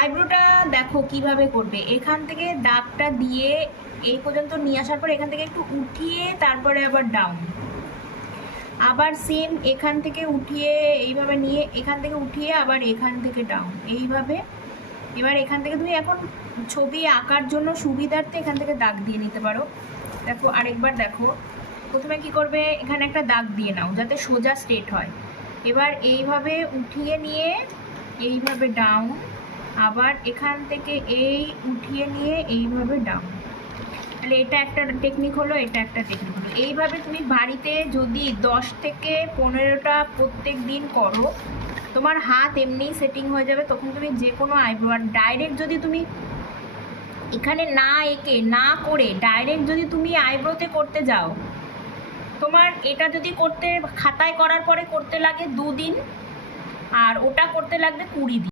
আইব্রোটা দেখো কিভাবে করবে। এখান থেকে দাগটা দিয়ে এই পর্যন্ত নিয়ে আসার পর এখান থেকে একটু উঠিয়ে তারপরে আবার ডাউন, আবার সেম এখান থেকে উঠিয়ে এইভাবে নিয়ে এখান থেকে উঠিয়ে আবার এখান থেকে ডাউন, এইভাবে। এবার এখান থেকে তুমি এখন ছবি আঁকার জন্য সুবিধার্থে এখান থেকে দাগ দিয়ে নিতে পারো। দেখো আরেকবার দেখো, প্রথমে কি করবে, এখানে একটা দাগ দিয়ে নাও যাতে সোজা স্ট্রেট হয়। এবার এইভাবে উঠিয়ে নিয়ে এইভাবে ডাউন, আবার এখান থেকে এই উঠিয়ে নিয়ে এইভাবে ডাউন। তাহলে এটা একটা টেকনিক হলো, এটা একটা টেকনিক হলো। এইভাবে তুমি বাড়িতে যদি 10 থেকে 15টা প্রত্যেক দিন করো, তোমার হাত এমনিই সেটিং হয়ে যাবে। তখন তুমি যে কোনো আইব্রো, আর ডাইরেক্ট যদি তুমি এখানে না এঁকে না করে ডাইরেক্ট যদি তুমি আইব্রোতে করতে যাও, তোমার এটা যদি করতে খাতায় করার পরে করতে লাগে 2 দিন, আর ওটা করতে লাগবে 20 দিন।